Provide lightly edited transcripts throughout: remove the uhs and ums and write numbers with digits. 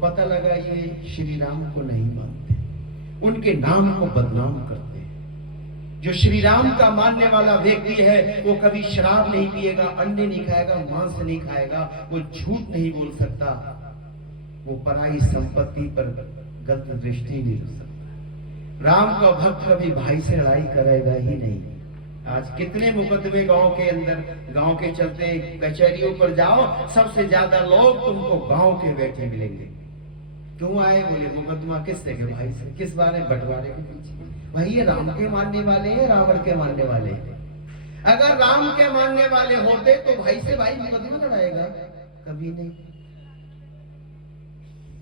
पता लगा ये श्री राम को नहीं मानते, उनके नाम को बदनाम करते हैं। जो श्री राम का मानने वाला व्यक्ति है वो कभी शराब नहीं पिएगा, अंडे नहीं खाएगा, मांस नहीं खाएगा, वो झूठ नहीं बोल सकता, वो पराई संपत्ति पर गलत दृष्टि नहीं रख सकता। राम का भक्त कभी भाई से लड़ाई करेगा ही नहीं। आज कितने मुकदमे गांव के अंदर, गांव के चलते कचहरियों पर जाओ, सबसे ज्यादा लोग तुमको गांव के बैठे मिलेंगे। क्यों आए? बोले मुकदमा किससे के भाई से, किस बारे? बंटवारे के पीछे। भाई ये राम के मानने वाले हैं, रावण के मानने वाले हैं। अगर राम के मानने वाले होते तो भाई से भाई मुकदमा लड़ाएगा? कभी नहीं।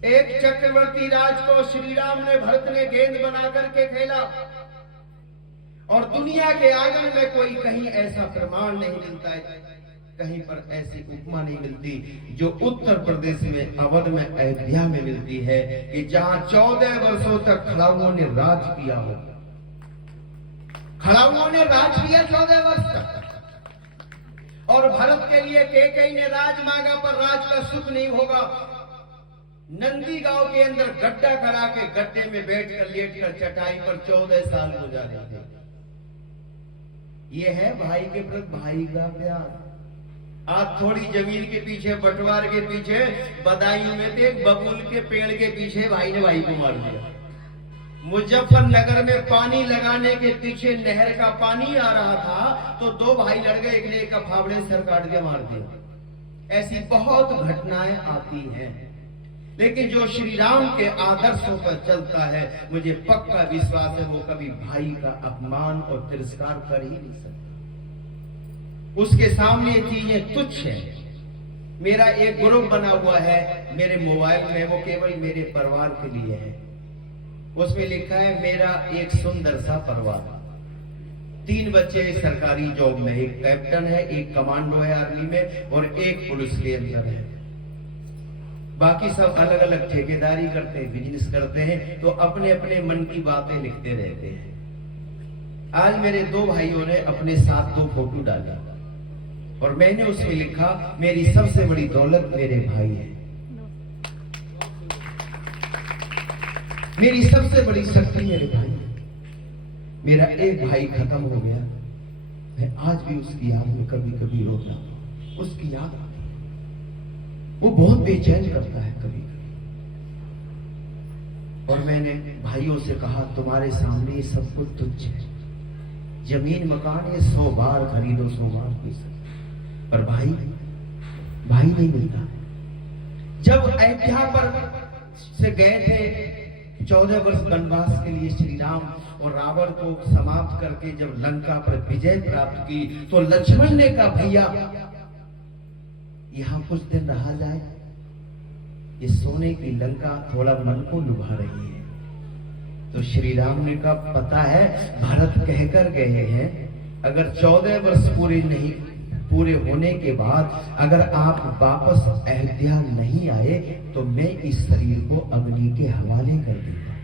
एक चक्रवर्ती राज को श्री राम ने, भरत ने गेंद बना करके खेला और दुनिया के आंगन में कोई कहीं ऐसा प्रमाण नहीं मिलता है, कहीं पर ऐसी उपमा नहीं मिलती जो उत्तर प्रदेश में अवध में अयोध्या में मिलती है कि जहां 14 वर्षों तक खड़ाउओं ने राज किया हो। खड़ाउओं ने राज किया 14 वर्ष तक, और भरत के लिए कैकेयी ने राज मांगा पर राज का सुख नहीं होगा। नंदी गांव के अंदर गड्ढा करा के गड्ढे में बैठकर लेटकर चटाई पर 14 साल गुजारे थे। ये है भाई के प्रति भाई का प्यार। आज थोड़ी जमीन के पीछे, बंटवार के पीछे, बदायूं में थे, बबूल के पेड़ के पीछे भाई ने भाई को मार दिया। मुजफ्फरनगर में पानी लगाने के पीछे नहर का पानी आ रहा था तो 2 भाई लड़ गए, एक ने एक का फावड़े सर काट के मार दिया। ऐसी बहुत घटनाएं आती हैं, लेकिन जो श्री राम के आदर्शों पर चलता है, मुझे पक्का विश्वास है वो कभी भाई का अपमान और तिरस्कार कर ही नहीं सकता। उसके सामने ये चीजें तुच्छ है। मेरा एक ग्रुप बना हुआ है मेरे मोबाइल में, वो केवल मेरे परिवार के लिए है। उसमें लिखा है मेरा एक सुंदर सा परिवार। 3 बच्चे सरकारी जॉब में, एक कैप्टन है, एक कमांडो है आर्मी में और एक पुलिस के अंदर है। बाकी सब अलग अलग ठेकेदारी करते हैं, बिजनेस करते हैं, तो अपने अपने मन की बातें लिखते रहते हैं। आज मेरे 2 भाइयों ने अपने साथ 2 फोटो डाला और मैंने उसमें लिखा मेरी सबसे बड़ी दौलत मेरे भाई है, मेरी सबसे बड़ी शक्ति मेरे भाई है। मेरा एक भाई खत्म हो गया, मैं आज भी उसकी याद में कभी कभी रोता हूं। उसकी याद आती है, वो बहुत बेचैन करता है कभी कभी। और मैंने भाइयों से कहा तुम्हारे सामने ये सब कुछ तुच्छ है, जमीन मकान ये 100 बार खरीदो, 100 बार पी सकते, पर भाई नहीं मिलता। जब अयोध्या पर से गए थे 14 वर्ष वनवास के लिए श्री राम और रावण को समाप्त करके जब लंका पर विजय प्राप्त की तो लक्ष्मण ने कहा भैया यहां कुछ दिन रहा जाए, ये सोने की लंका थोड़ा मन को लुभा रही है। तो श्री राम ने कहा पता है भरत कहकर गए हैं अगर 14 वर्ष पूरे होने के बाद अगर आप वापस अयोध्या नहीं आए तो मैं इस शरीर को अग्नि के हवाले कर दूंगा,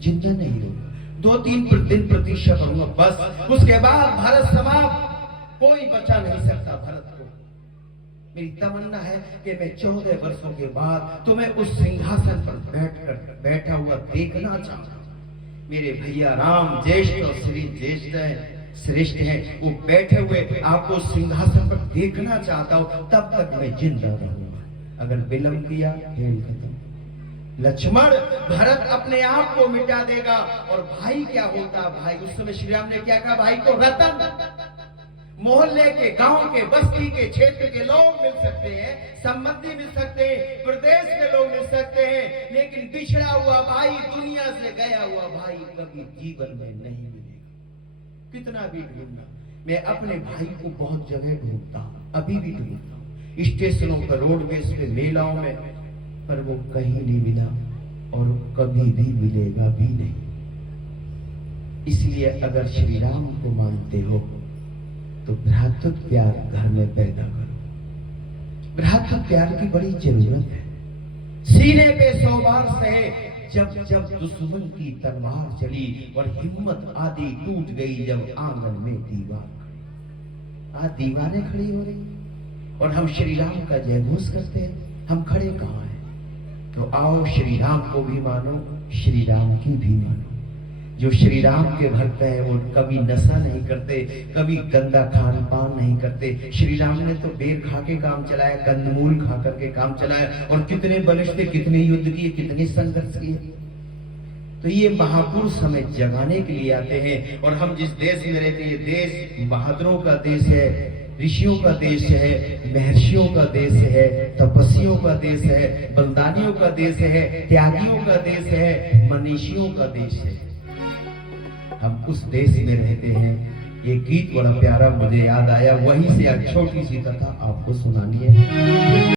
जिंदा नहीं होगा, 2-3 दिन प्रतीक्षा करूंगा बस, उसके बाद भारत समाप्त, कोई बचा नहीं सकता भारत को। मेरी तमन्ना है कि मैं 14 वर्षों के बाद तुम्हें उस सिंहासन पर बैठा हुआ देखना चाहता हूं। मेरे भैया राम ज्येष्ठ और श्रेष्ठ है, वो बैठे हुए आपको सिंहासन पर देखना चाहता हूं, तब तक मैं जिंदा रहूंगा। अगर विलंब किया खेल खत्म। लक्ष्मण भरत अपने आप को मिटा देगा और भाई क्या होता भाई, उस समय श्री राम ने क्या कहा भाई को रतन, मोहल्ले के, गांव के, बस्ती के, क्षेत्र के लोग मिल सकते हैं, संबंधी मिल सकते हैं, प्रदेश के लोग मिल सकते हैं, लेकिन बिछड़ा हुआ भाई, दुनिया से गया हुआ भाई कभी जीवन में नहीं मिलेगा। कितना भी ढूंढना, मैं अपने भाई को बहुत जगह ढूंढता हूं, अभी भी ढूंढता हूं, स्टेशनों पर, रोडवेज पे, मेलाओं में, पर वो कहीं नहीं मिला और कभी भी मिलेगा भी नहीं। इसलिए अगर श्री राम को मानते हो तो भ्रातृत्व प्यार घर में पैदा करो। भ्रातृत्व प्यार की बड़ी जरूरत है। सीने पे 100 बार सहे जब जब दुश्मन की तलवार चली और हिम्मत आदि टूट गई जब आंगन में दीवार खड़ी। आज दीवारें खड़ी हो रही और हम श्री राम का जयघोष करते हैं, हम खड़े कहाँ हैं? तो आओ श्री राम को भी मानो, श्री राम की भी मानो। जो श्री राम के भक्त हैं वो कभी नशा नहीं करते, कभी गंदा खान पान नहीं करते। श्री राम ने तो बेर खा के काम चलाया, कंदमूल खा करके काम चलाया, और कितने बलिष्ठ थे, कितने युद्ध किए, कितने संघर्ष किए। तो ये महापुरुष हमें जगाने के लिए आते हैं। और हम जिस देश में रहते हैं, ये देश बहादुरों का देश है, ऋषियों का देश है, महर्षियों का देश है, तपस्वियों का देश है, बलिदानियों का देश है, त्यागियों का देश है, मनीषियों का देश है। हम उस देश में रहते हैं। ये गीत बड़ा प्यारा मुझे याद आया, वहीं से एक छोटी सी कथा आपको सुनानी है।